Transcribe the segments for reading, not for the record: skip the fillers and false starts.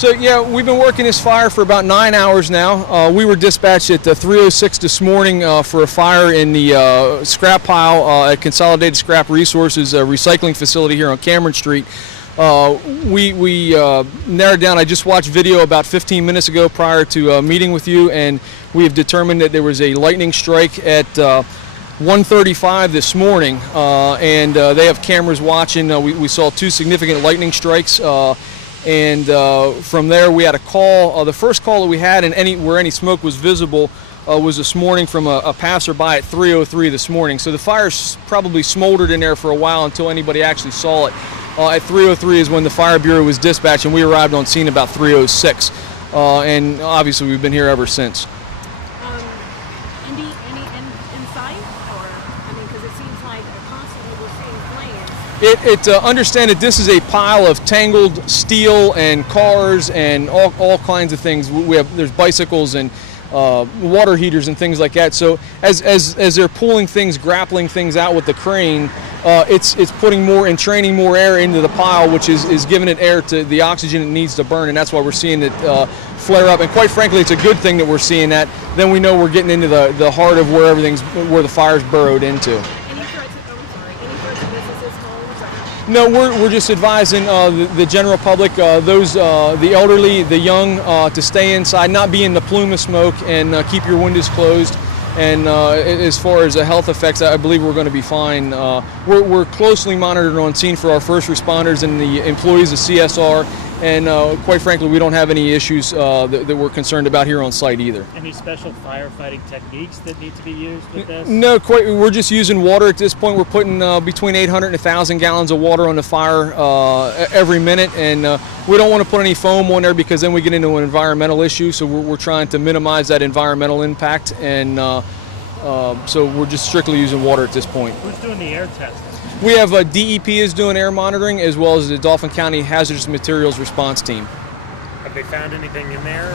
So yeah, we've been working this fire for about 9 hours now. We were dispatched at 3:06 this morning for a fire in the scrap pile at Consolidated Scrap Resources recycling facility here on Cameron Street. We narrowed down. I just watched video about 15 minutes ago prior to meeting with you, and we have determined that there was a lightning strike at 1:35 this morning, and they have cameras watching. We saw 2 significant lightning strikes. And from there we had a call. The first call that we had where any smoke was visible was this morning from a passerby at 3:03 this morning. So the fire probably smoldered in there for a while until anybody actually saw it. At 3:03 is when the Fire Bureau was dispatched, and we arrived on scene about 3:06. And obviously we've been here ever since. Any insight? Or, I mean, because it seems like constantly we're seeing flames. Understand that this is a pile of tangled steel and cars and all kinds of things. There's bicycles and water heaters and things like that. So as they're pulling things, grappling things out with the crane, it's putting more and training more air into the pile, which is giving it air to the oxygen it needs to burn, and that's why we're seeing it flare up. And quite frankly, it's a good thing that we're seeing that. Then we know we're getting into the heart of where the fire's burrowed into. Any threats of businesses, homes? No, we're just advising the general public, the elderly, the young, to stay inside, not be in the plume of smoke, and keep your windows closed. And as far as the health effects, I believe we're going to be fine. We're closely monitored on scene for our first responders and the employees of CSR, and quite frankly, we don't have any issues that we're concerned about here on site either. Any special firefighting techniques that need to be used with this? No, we're just using water at this point. We're putting between 800 and 1,000 gallons of water on the fire every minute, and we don't want to put any foam on there because then we get into an environmental issue, so we're trying to minimize that environmental impact, and so we're just strictly using water at this point. Who's doing the air testing? We have DEP is doing air monitoring, as well as the Dauphin County Hazardous Materials Response Team. Have they found anything in there?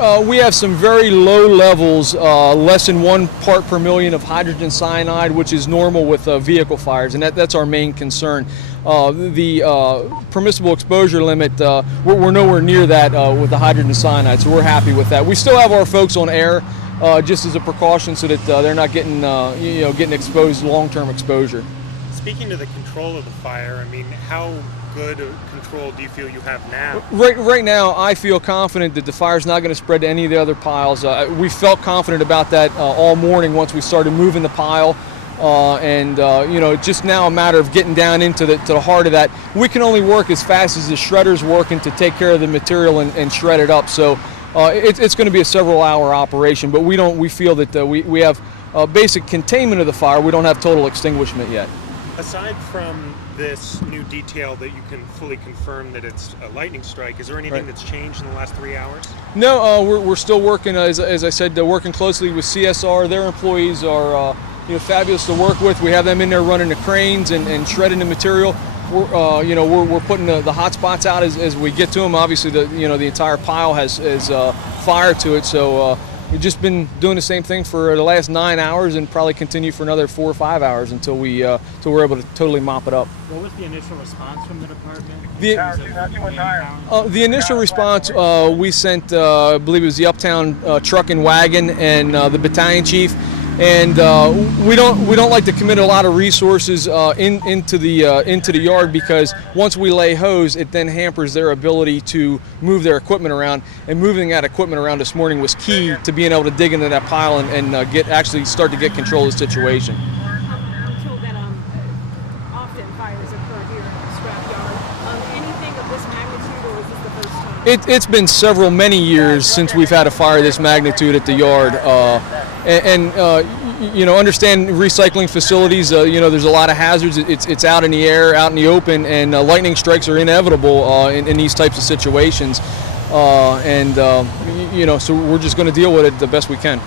Or we have some very low levels, less than 1 part per million of hydrogen cyanide, which is normal with vehicle fires, and that's our main concern. The permissible exposure limit, we're nowhere near that with the hydrogen cyanide, so we're happy with that. We still have our folks on air just as a precaution so that they're not getting getting exposed, long-term exposure. Speaking to the control of the fire, I mean, how good a control do you feel you have now? Right now, I feel confident that the fire's not going to spread to any of the other piles. We felt confident about that all morning once we started moving the pile. Just now a matter of getting down into the heart of that. We can only work as fast as the shredder's working to take care of the material and shred it up. So it's going to be a several-hour operation, but we feel that we have basic containment of the fire. We don't have total extinguishment yet. Aside from this new detail that you can fully confirm that it's a lightning strike, is there anything that's changed in the last 3 hours? No, we're still working, as I said, working closely with CSR. Their employees are fabulous to work with. We have them in there running the cranes and shredding the material. We're putting the hot spots out as we get to them. Obviously, the entire pile has fire to it, so we've just been doing the same thing for the last 9 hours, and probably continue for another 4 or 5 hours until we're able to totally mop it up. What was the initial response from the department? The initial response, we sent, I believe it was the Uptown truck and wagon and the battalion chief. And we don't like to commit a lot of resources into the yard, because once we lay hose, it then hampers their ability to move their equipment around. And moving that equipment around this morning was key to being able to dig into that pile and actually start to get control of the situation. I'm told that often fires occur here in the scrap yard. Anything of this magnitude, or is this the first time? It's been many years since we've had a fire this magnitude at the yard. Understand recycling facilities, there's a lot of hazards. It's out in the air, out in the open, and lightning strikes are inevitable in these types of situations. So we're just going to deal with it the best we can.